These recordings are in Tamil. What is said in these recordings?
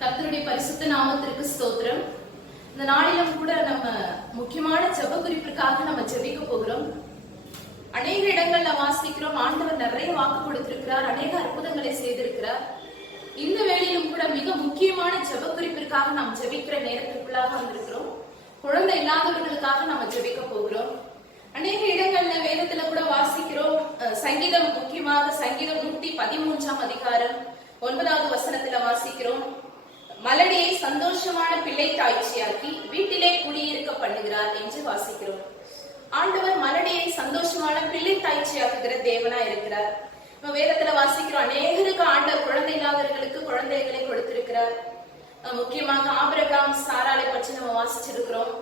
கர்த்தருடைய பரிசுத்த நாமத்திற்கு ஸ்தோத்திரம். இந்த நாளிலும் கூட நம்ம முக்கியமான ஜெப குறிப்பிற்காக நம்ம ஜெபிக்க போகிறோம். அநேக இடங்கள்ல வாசிக்கிறோம், ஆண்டவர் நிறைய வாக்கு கொடுத்திருக்கிறார், அநேக அற்புதங்களை செய்திருக்கிறார். இந்த வேளையிலும் கூட மிக முக்கியமான ஜெப குறிப்பிற்காக நாம் ஜெபிக்கிற நேரத்திற்குள்ளாக வந்திருக்கிறோம். குழந்தை இல்லாதவர்களுக்காக நம்ம ஜெபிக்க போகிறோம். அநேக இடங்கள்ல வேதத்துல கூட வாசிக்கிறோம். சங்கீதம், முக்கியமாக சங்கீதம் 113 அதிகாரம் 9வது வசனத்துல வாசிக்கிறோம், மலடியை சந்தோஷமான பிள்ளை தாய்ச்சியாக்கி வீட்டிலே குடியிருக்க பண்ணுகிறார் என்று வாசிக்கிறோம். ஆண்டவர் மலடியை சந்தோஷமான பிள்ளை தாய்ச்சியாக்குகிற தேவனா இருக்கிறார். நம்ம வேதத்துல வாசிக்கிறோம், அநேகருக்கு ஆண்டவர் குழந்தை இல்லாதவர்களுக்கு குழந்தைகளை கொடுத்திருக்கிறார். முக்கியமாக ஆபிரகாம், சாராளை பற்றி நம்ம வாசிச்சிருக்கிறோம்.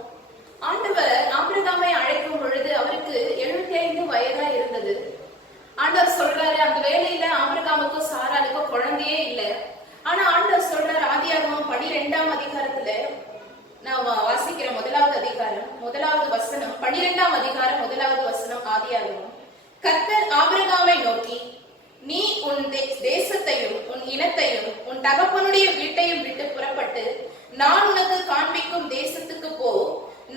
ஆண்டவர் ஆபிரகாமை அழைக்கும் பொழுது அவருக்கு 75 வயதா இருந்தது. ஆண்டவர் சொல்றாரு, அந்த வேலையில ஆபிரகாமுக்கும் சாராளுக்கும் குழந்தையே இல்லை. ஆனா ஆண்டவர் சொல்றாரு, ஆதியாகமம் 12ஆம் அதிகாரத்துல நான் வாசிக்கிற 1வது அதிகாரம் 1வது வசனம், 12ஆம் அதிகாரம் 1வது வசனம், ஆதியாகமம். கர்த்தர் ஆபிரகாமை நோக்கி, நீ உன் தேசத்தையும் உன் இனத்தையும் உன் தகப்பனுடைய வீட்டையும் விட்டு புறப்பட்டு நான் உனக்கு காண்பிக்கும் தேசத்துக்கு போ.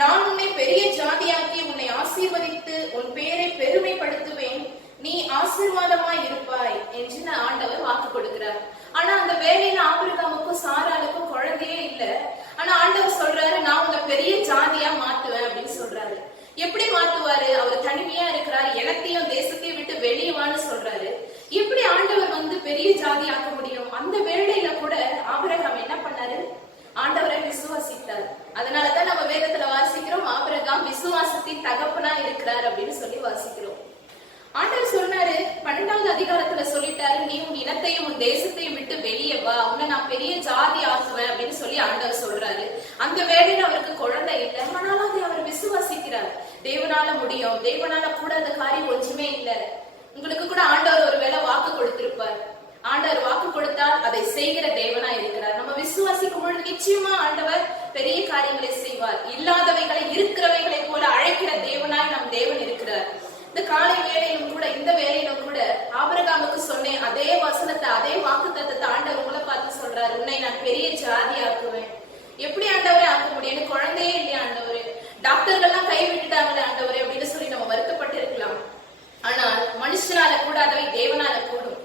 நான் உன்னை பெரிய ஜாதியாக்கி உன்னை ஆசீர்வதித்து உன் பேரை பெருமைப்படுத்துவேன். நீ ஆசீர்வாதமாய் இருப்பாய் என்று ஆண்டவர் வாக்கு கொடுக்கிறார். ஆனா அந்த வேலையில ஆபிரகாமுக்கும் சாராளுக்கும் குழந்தையே இல்ல. ஆனா ஆண்டவர் சொல்றாரு, நான் உங்க பெரிய ஜாதியா மாத்துவேன் அப்படின்னு சொல்றாரு. எப்படி மாத்துவாரு? அவர் தனிமையா இருக்கிறாரு, இனத்தையும் தேசத்தையும் விட்டு வெளியவான்னு சொல்றாரு. எப்படி ஆண்டவர் பெரிய ஜாதி ஆக்க முடியும்? அந்த வேலையில கூட ஆபிரகாம் என்ன பண்ணாரு? ஆண்டவரை விசுவாசித்தார். அதனாலதான் நம்ம வேதத்துல வாசிக்கிறோம், ஆபிரகாம் விசுவாசத்தின் தகப்பனா இருக்கிறார் அப்படின்னு சொல்லி வாசிக்கிறோம். ஆண்டவர் சொன்னாரு, 12வது அதிகாரத்துல சொல்லிட்டாரு, நீ உன் இனத்தையும் உன் தேசத்தையும் விட்டு வெளியே வா, உன்னை நான் பெரிய ஜாதி ஆக்குவேன் அப்படின்னு சொல்லி ஆண்டவர் சொல்றாரு. அந்த வேலையில அவருக்கு குழந்தை இல்லை, ஆனாலும் அதை அவர் விசுவாசிக்கிறார். தேவனால முடியும், தேவனால கூடாத காரியம் ஒன்றுமே இல்லை. உங்களுக்கு கூட ஆண்டவர் ஒரு வேளை வாக்கு கொடுத்திருப்பார். ஆண்டவர் வாக்கு கொடுத்தால் அதை செய்கிற தேவனா இருக்கிறார். நம்ம விசுவாசிக்கும் பொழுது நிச்சயமா ஆண்டவர் பெரிய காரியங்களை செய்வார். இல்லாதவைகளை இருக்கிறவைகளை போல அழைக்கிற தேவனாய் நம் தேவன் இருக்கிறார். இந்த காலை வேலையிலும் கூட, இந்த வேலையிலும் கூட ஆபிரகாமுக்கு சொன்னேன் அதே வசனத்தை, அதே வாக்கு தத்தத்தை ஆண்டவர் உங்களை பார்த்து சொல்றாரு, உன்னை நான் பெரிய ஜாதி ஆக்குவேன். எப்படி ஆண்டவரே ஆக்க முடியும்? எனக்கு குழந்தையே இல்லையா ஆண்டவரே, டாக்டர்கள்லாம் கைவிட்டுட்டாங்களே ஆண்டவரே அப்படின்னு சொல்லி நம்ம வருத்தப்பட்டு இருக்கலாம். ஆனால் மனுஷனால கூடாதவை தேவனால கூடும்.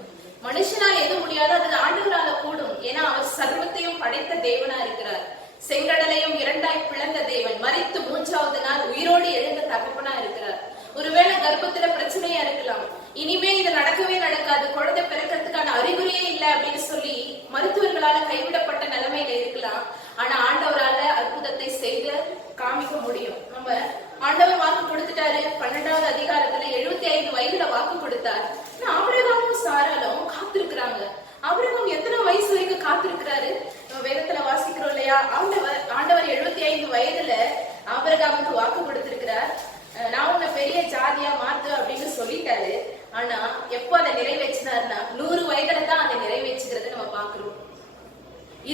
மனுஷனால் எது முடியாதோ அது ஆண்டவரால கூடும். ஏன்னா அவர் சர்வத்தையும் படைத்த தேவனா இருக்கிறார். செங்கடலையும் 2ஆய் பிளந்த தேவன், மரித்து 3வது நாள் உயிரோடு எழுந்த தகப்பனா இருக்கிறார். ஒருவேளை கர்ப்பத்துல பிரச்சனையா இருக்கலாம், இனிமே இது நடக்கவே நடக்காது, குழந்தை பிறக்கிறதுக்கான அறிகுறியே இல்லை அப்படின்னு சொல்லி மருத்துவர்களால கைவிடப்பட்ட நிலைமையில இருக்கலாம். ஆனா ஆண்டவரால அற்புதத்தை செய்து காமிக்க முடியும். நம்ம ஆண்டவர் வாக்கு கொடுத்துட்டாரு. 12வது அதிகாரத்துல 75 வயதுல வாக்கு கொடுத்தார். ஆபிரகாமும் சாராளும் காத்திருக்கிறாங்க. ஆபிரகாம் எத்தனை வயசு வரைக்கும் காத்திருக்கிறாரு? வேதத்துல வாசிக்கிறோம் இல்லையா, ஆண்டவர் 75 வயதுல ஆபிரகாமுக்கு வாக்கு கொடுத்திருக்கிறார். நான் உன்னை பெரிய ஜாதியா மாத்து அப்படின்னு சொல்லிட்டாரு. ஆனா எப்போ அதை நிறைவேற்றினார்னா 100 வயதுல தான் அதை நிறைவேற்றுகிறத நம்ம பாக்குறோம்.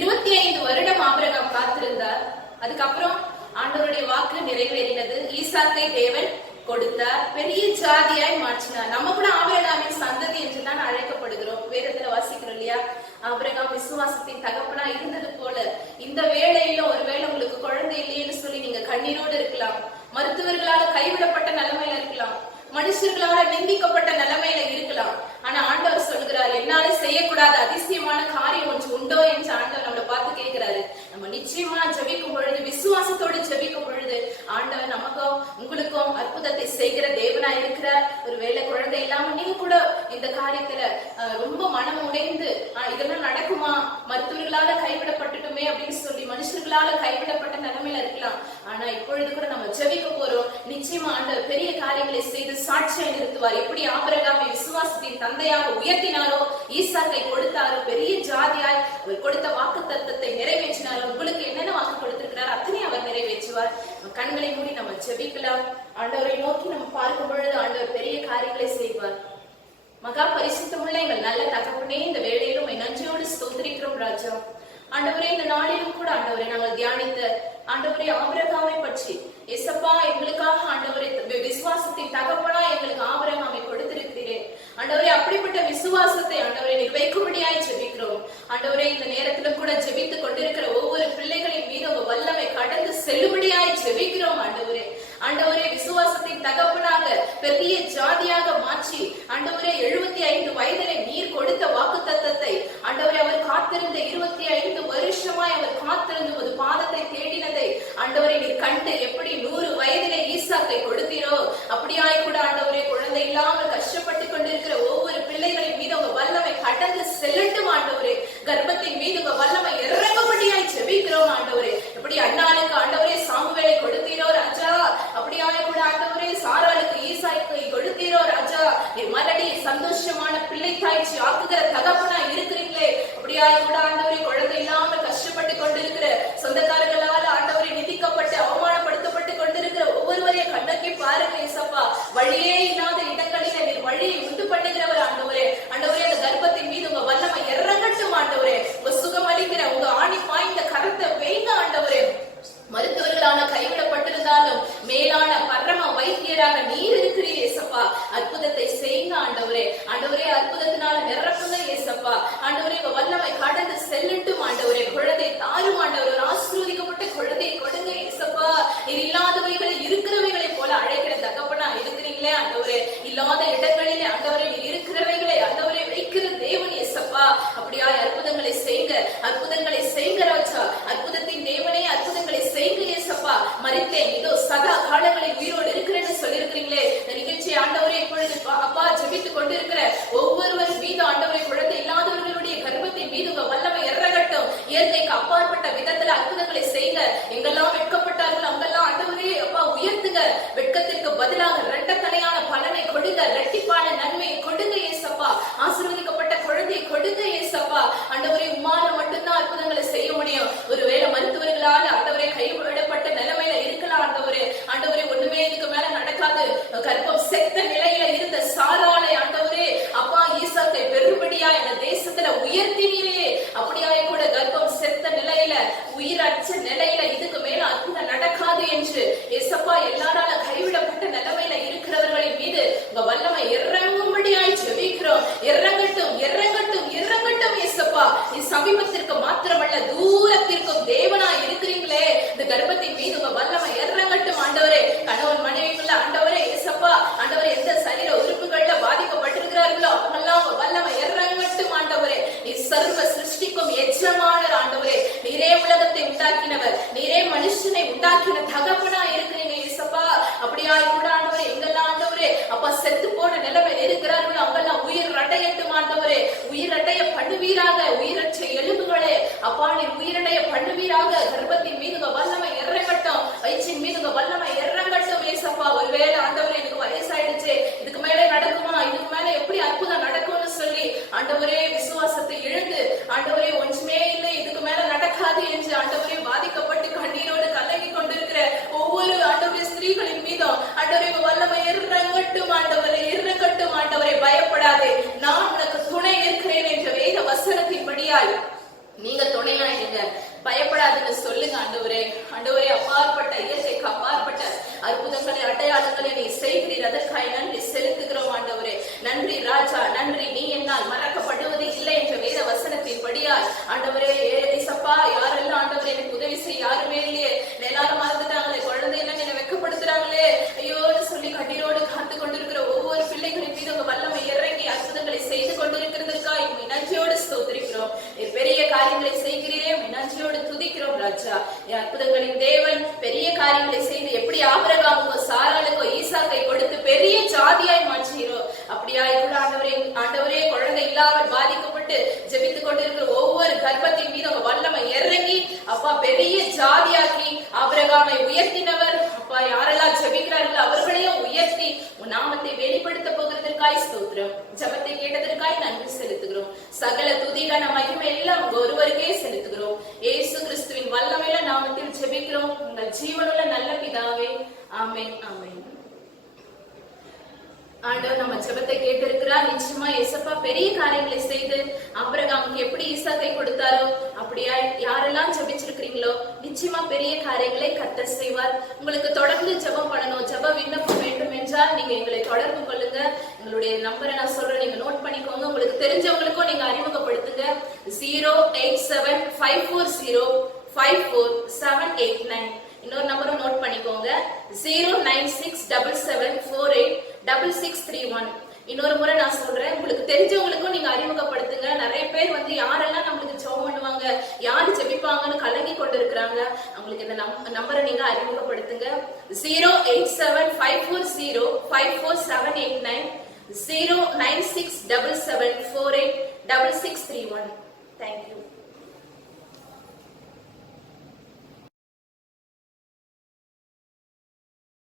25 வருடம் ஆபிரகாம் காத்திருந்தார். அதுக்கப்புறம் ஆண்டவருடைய வாக்கு நிறைவேறினது. ஈசாக்கை தேவன் கொடுத்தார், பெரிய ஜாதியாய் மாற்றினார். நம்ம கூட ஆபிரகாமின் சந்ததி என்றுதான் அழைக்கப்படுகிறோம். வேதத்துல வாசிக்கிறோம் இல்லையா, ஆபிரகாம் விசுவாசத்தின் தகப்பனா இருந்தது போல இந்த வேளையில ஒருவேளை உங்களுக்கு குழந்தை இல்லையேன்னு சொல்லி நீங்க கண்ணீரோடு இருக்கலாம். மருத்துவர்களால கைவிடப்பட்ட நிலைமையில இருக்கலாம், மனுஷர்களால நிந்திக்கப்பட்ட நிலைமையில இருக்கலாம். ஆனா ஆண்டவர் சொல்கிறார், என்னால செய்யக்கூடாத அதிசயமான காரியம் ஒன்று உண்டோ என்று ஆண்டவர் நம்மளை பார்த்து கேட்கிறாரு. நம்ம நிச்சயமா ஜெபிக்கும் பொழுது, விசுவாசத்தோடு ஜெபிக்கும் பொழுது ஆண்டவர் நமக்கும் உங்களுக்கும் அற்புதத்தை செய்கிற தேவனா இருக்கிறார். ஒருவேளை குழந்தை இல்லாம நீங்க கூட இந்த காரியத்துல ரொம்ப மனம் உடைந்து இதெல்லாம் நடக்குமா, மருத்துவர்களால கைவிடப்பட்டுட்டுமே அப்படின்னு சொல்லி மனுஷர்களால கைவிடப்பட்ட நிலைமையில இருக்கலாம். ஆனா இப்பொழுது கூட நம்ம ஜெபிக்க போறோம். நிச்சயமா ஆண்டவர் பெரிய காரியங்களை செய்து சாட்சியை நிறுத்துவார். எப்படி ஆபிரகாமை விசுவாசத்தின் தந்தையாக உயர்த்தினாரோ, ஈசாக்கை கொடுத்தாரோ, பெரிய ஜாதியாய் அவர் கொடுத்த வாக்கு தத்தத்தை நிறைவேற்றினாரோ, உங்களுக்கு என்னென்ன வாக்கு கொடுத்திருக்கிறார் அத்தனை அவர் நிறைவேற்றுவார். கண்களை மூடி நம்ம ஜெபிக்கலாம். ஆண்டவரை நோக்கி நம்ம பார்க்கும் பொழுது ஆண்டவர் பெரிய காரியங்களை செய்வார். மகா பரிசுத்தமுள்ள எங்கள் நல்ல தகப்பனே, இந்த வேளையிலும் நன்றியோடு ஸ்தோத்திரிக்கிறோம் ராஜா. ஆண்டவரே, இந்த நாளிலும் கூட ஆண்டவரை நாங்கள் தியானித்த ஆண்டவரே ஆபிரகாமை பற்றி எசப்பா எங்களுக்காக ஆண்டவரே விசுவாசத்தின் தகப்பனா எங்களுக்கு ஆபிரகாமை கொடுத்திருக்கிறேன். ஆண்டவரே அப்படிப்பட்ட விசுவாசத்தை ஆண்டவரே நீர் வைக்கும்படியாய் ஜெபிக்கிறோம். ஆண்டவரே இந்த நேரத்திலும் கூட ஜெபித்துக் கொண்டிருக்கிற ஒவ்வொரு பிள்ளைகளின் மீது உங்க வல்லமை கடந்து செல்லுபடியாய் ஜெபிக்கிறோம் ஆண்டவரே. ஆண்டவரே, விசுவாசத்தின் தகப்பனாக பெரிய ஜாதியாக மாற்றி ஆண்டவரே 75 வயதிலே நீர் கொடுத்த வாக்கு தத்தத்தை ஆண்டவரே அவர் காத்திருந்த 25 வருஷமாய் அவர் காத்திருந்து ஒரு பாதத்தை தேடினதை ஆண்டவரை நீர் கண்டு எப்படி 100 வயதிலே ஈசாக்கை கொடுத்தீரோ அப்படியாய் கூட ஆண்டவரே குழந்தை இல்லாமல் கஷ்டப்பட்டு கொண்டிருக்கிற ஒவ்வொரு பிள்ளைகளின் மீது உங்க வல்லமை கடந்து செல்லட்டும் ஆண்டவரே. கர்ப்பத்தின் மீது உங்க வல்லமை இறங்கும்படியாய் ஜெபிக்கிறோம் ஆண்டவரே. எப்படி அண்ணாளுக்கு ஆண்டவரே சாமுவேலை கொடுத்தீரோ ராஜா, அப்படியாய் கூட ஆண்டவரே சாராளுக்கு ஈசாய்க்கு கொடுத்தீரோ ராஜா. நீர் மறுபடி சந்தோஷமான பிள்ளை தாய்ச்சி ஆக்குகிற தகப்பனா இருக்கிறீங்களே, அப்படியாய் கூட ஆண்டவரே குழந்தை இல்லாமல் கஷ்டப்பட்டு கொண்டிருக்கிற சொந்தக்காரர்களால் ஆண்டவரை நிதிக்கப்பட்டு அவமானப்படுத்தப்பட்டு கொண்டிருக்கிற ஒவ்வொருவரையும் கண்ணக்கி பாருங்க ஏசப்பா. வழியே இல்லாத இடங்களில நீர் வழியை உண்டு பண்ணுகிறவர் ஆண்டவரே. ஆண்டவரே அந்த கர்ப்பத்தின் மீது உங்க வல்லமை இறங்கட்டும் ஆண்டவரே. உங்க சுகம் அளிக்கிற உங்க ஆணி பாய்ந்த கரத்தை வைங்க ஆண்டவரே. மருத்துவர்களான கைவிடப்பட்டிருந்தாலும் மேலான பரம வைத்தியராக நீர் இருக்கிறீர் ஏசப்பா. அற்புதத்தை செய்யுங்க ஆண்டவரே. ஆண்டவரே அற்புதத்தினால நிரப்புங்க ஏசப்பா. ஆண்டவரே வல்லமை கடந்து செல்லட்டும் ஆண்டவரே. குழந்தை தாரும் ஆண்டவரே, ஆசீர்வதிக்கப்பட்ட குழந்தை கொடுங்க ஏசப்பா. நீர் இல்லாதவைகளை இருக்கிறவைகளை போல அழைக்கிற தகப்பனா இருக்கிறீங்களே ஆண்டவரே. இல்லாத இடங்களிலே ஆண்டவரே நீர் இருக்கிறவைகளை ஆண்டவரே வைக்கிற தேவன் ஏசப்பா. அப்படியாய் அற்புதங்களை செய்யுங்க, அற்புதங்களை செய்யுங்க ராஜா. அற்புதத்தின் தேவனே அற்புதங்களை செய்யுங்க ஏசப்பா. மரித்தேன் இதோ சதா காலங்களில் உயிரோடு இருக்கிறேன்னு சொல்லியிருக்கிறீங்களே. இந்த நிகழ்ச்சி ஆண்டவரே இப்பொழுது அப்பா ஜெபித்துக் கொண்டிருக்கிற ஒவ்வொருவர் மீது ஆண்டவரை குழந்தை இல்லாதவர்களுடைய கர்ப்பத்தின் மீது உங்க வல்லமை இறங்கட்டும். இயற்கைக்கு அப்பாற்பட்ட விதத்துல அற்புதங்களை செய்யுங்க. எங்கெல்லாம் வெட்கப்பட்டார்கள் அங்கெல்லாம் ஆண்டவரே அப்பா உயர்த்துங்க. வெட்கத்திற்கு பதிலாக இரட்டத்தனையான பலனை கொடுங்க, இரட்டிப்பான நன்மையை கொடுங்க ஏசப்பா. ஆசீர்வதிக்கப்பட்ட குழந்தையை கொடுங்க ஏசப்பா. ஆண்டவரே உம்மால மட்டும்தான் அற்புதங்களை செய்ய முடியும். ஒருவேளை மருத்துவர்களால் ஆண்டவரை கைவிடப்பட்ட நிலைமையில இருக்கலாம் ஆண்டவரே. ஆண்டவரே ஒண்ணுமே இதுக்கு மேல நடக்காது. கர்ப்பம் செத்த நிலையில இருந்த சாராளை ஆண்டவரே அப்பா ஈசாக்கை பெரும்படியா இந்த தேசத்துல உயர்த்தினீரே. அப்படியாய் கூட கர்ப்பம் செத்த நிலையில உயிரற்ற நிலையில இதுக்கு மேல அற்புதம் நடக்காது என்று ஏசப்பா எல்லாரால கைவிடப்பட்ட நிலைமையில இருக்கிறவர்களின் மீது உங்க வல்லமை இறங்கும்படியாய் ஜெபிக்கிறோம். இறங்கட்டும் இறங்கட்டும் இறங்கட்டும் ஏசப்பா. சமீபத்திற்கு மாத்திரமல்ல தூரத்திற்கும் தேவனாய் இருக்கிறீங்களே. இந்த கர்ப்பத்தின் மீது உங்க வல்லமை இறங்கட்டும் ஆண்டவரே. கணவன் மனைவிக்குள்ள ஆண்டவரே ஏசப்பா ஆண்டவரே எந்த சரீர உறுப்புகள்ல பாதிக்கப்பட்டிருக்கிறார்களோ அவங்கெல்லாம் உங்க வல்லமை இறங்கட்டும் ஆண்டவரே. நீ சர்வ சிருஷ்டிக்கும் எஜமானர் ஆண்டவரே. நீரே உலகத்தை உண்டாக்கினவர், நீரே மனுஷனை உண்டாக்கின தகப்பனா இருக்கிறீங்க ஏசப்பா. அப்படியாய் கூட ஆண்டவரே எங்கெல்லாம் ஆண்டவரே அப்பா செத்து போன நிலைமை இருக்கிறார்களோ அவங்கெல்லாம் உயிர் அடையட்டும் ஆண்டவரே. உயிர் அடைய பண்ணுவீராக. உயிரற்ற எலும்புகளே அப்பா நீர் உயிரடைய பண்ணுவீராக. கர்ப்பத்தின் மீது வல்லமை இறங்கட்டும், வயிற்றின் மீது வல்லமை இறங்கட்டும் ஏசப்பா. ஒருவேளை ஆண்டவரே எனக்கு வயசாயிடுச்சு, இதுக்கு மேல நடக்குமா, இதுக்கு மேல எப்படி அற்புதம் நடக்கும்னு சொல்லி ஆண்டவரே விசுவாசத்தை இழந்து ஆண்டவரே ஒன்றுமே இல்லை இதுக்கு மேல நடக்காது என்று ஆண்டவரே பாதிக்கப்பட்டு கண்ணீரோடு கலங்கி கொண்டிருக்கிற ஒவ்வொரு ஆண்டவரே ஸ்திரீகளின் மீதும் ஆண்டவரே வல்லமை இறங்கட்டும் ஆண்டவரே, இறங்கட்டும் ஆண்டவரே. பயப்படாதே, நான் உனக்கு துணை இருக்கிறேன் என்ற வேத வசனத்தின்படியாய் நீங்க துணையாயிருங்க. பயப்படாதுன்னு சொல்லுங்க ஆண்டவரே. ஆண்டவரே அப்பாற்பட்ட இயற்கைக்கு அப்பாற்பட்ட அற்புதங்களை அடையாளங்களை நீ செய்கிறீர். அதற்காக நன்றி செலுத்துகிறோம் ஆண்டவரே. நன்றி ராஜா, நன்றி. நீ என்னால் மறக்கப்படுவது இல்லை என்ற வேத வசனத்தின்படியாய் ஆண்டவரே ஏசப்பா யாரெல்லாம் ஆண்டவரே எனக்கு உதவி செய்ய யாருமே இல்லையே, எல்லாரும் மறந்துட்டாங்களே, குழந்தை எல்லாம் என்னை வெட்கப்படுத்துறாங்களே ஐயோன்னு சொல்லி கண்ணீரோடு காத்து கொண்டிருக்கிற ஒவ்வொரு பிள்ளைகளின் மீது உங்க வல்லமை இறங்கி அற்புதங்களை செய்து கொண்டிருக்கிறதுக்காக நன்றியோடு ஸ்தோத்திரிக்கிறோம். பெரிய காரியங்களை செய்கிறீரே, நன்றியோடு துதிக்கிறோம் ராஜா. அற்புதங்களின் தேவன் பெரிய காரியங்களை செய்து எப்படி ஆபிரகாமுக்கோ சாராளுக்கோ ஈசாக்கை கொடுத்து பெரிய ஜாதியாய் மாற்றுகிறோம். அப்படியாய் கூட ஆண்டவரே குழந்தை இல்லாமல் பாதிக்கப்பட்டு ஜெபித்துக் கொண்டிருக்கிற ஒவ்வொரு கர்ப்பத்தின் மீது உங்க வல்லமை இறங்கி அப்பா பெரிய ஜாதியாக்கி ஆபிரகாமை உயர்த்தினவர். அப்பா யாரெல்லாம் ஜெபிக்கிறார்களோ அவர்களையும் உயர்த்தி உன் நாமத்தை வெளிப்படுத்த போகிறதற்காய் ஸ்தோத்திரம். ஜெபத்தை கேட்டதற்காய் நன்றி செலுத்துகிறோம். சகல துதிகான மகிமை எல்லாம் ஒருவருக்கே செலுத்துகிறோம். இயேசு கிறிஸ்துவின் வல்லமையுள்ள நாமத்தில் ஜெபிக்கிறோம் உங்கள் ஜீவனுள்ள நல்ல பிதாவே. ஆமென் ஆமென். ஆண்டவர் நம்ம ஜெபத்தை கேட்டிருக்கிறார். நிச்சயமா ஏசப்பா பெரிய காரியங்களை செய்து ஆபிரகாமுக்கு எப்படி ஈசாக்கை கொடுத்தாரோ அப்படியா யாரெல்லாம் ஜெபிச்சிருக்கிறீங்களோ நிச்சயமா பெரிய காரியங்களை கர்த்தர் செய்வார். உங்களுக்கு தொடர்ந்து ஜெபம் பண்ணணும், ஜெப விண்ணப்பம் வேண்டும் என்ற முடிஞ்சால் நீங்க எங்களை தொடர்பு கொள்ளுங்க. எங்களுடைய நம்பரை நான் சொல்றேன், நீங்க நோட் பண்ணிக்கோங்க. உங்களுக்கு தெரிஞ்சவங்களுக்கும் நீங்க அறிமுகப்படுத்துங்க. 08754054789. இன்னொரு நம்பரும் நோட் பண்ணிக்கோங்க, 09677486631. இன்னொரு முறை நான் சொல்றேன், உங்களுக்கு தெரிஞ்சவங்களுக்கும் நீங்க அறிமுகப்படுத்துங்க. நிறைய பேர் யாரெல்லாம் நம்மளுக்கு ஜெபம் பண்ணுவாங்க, யாரு ஜெபிப்பாங்கன்னு கலங்கி கொண்டு இருக்கிறாங்க. அவங்களுக்கு இந்த நம்பரை நீங்க அறிமுகப்படுத்துங்க. 08754054789, 09677486631. Thank you.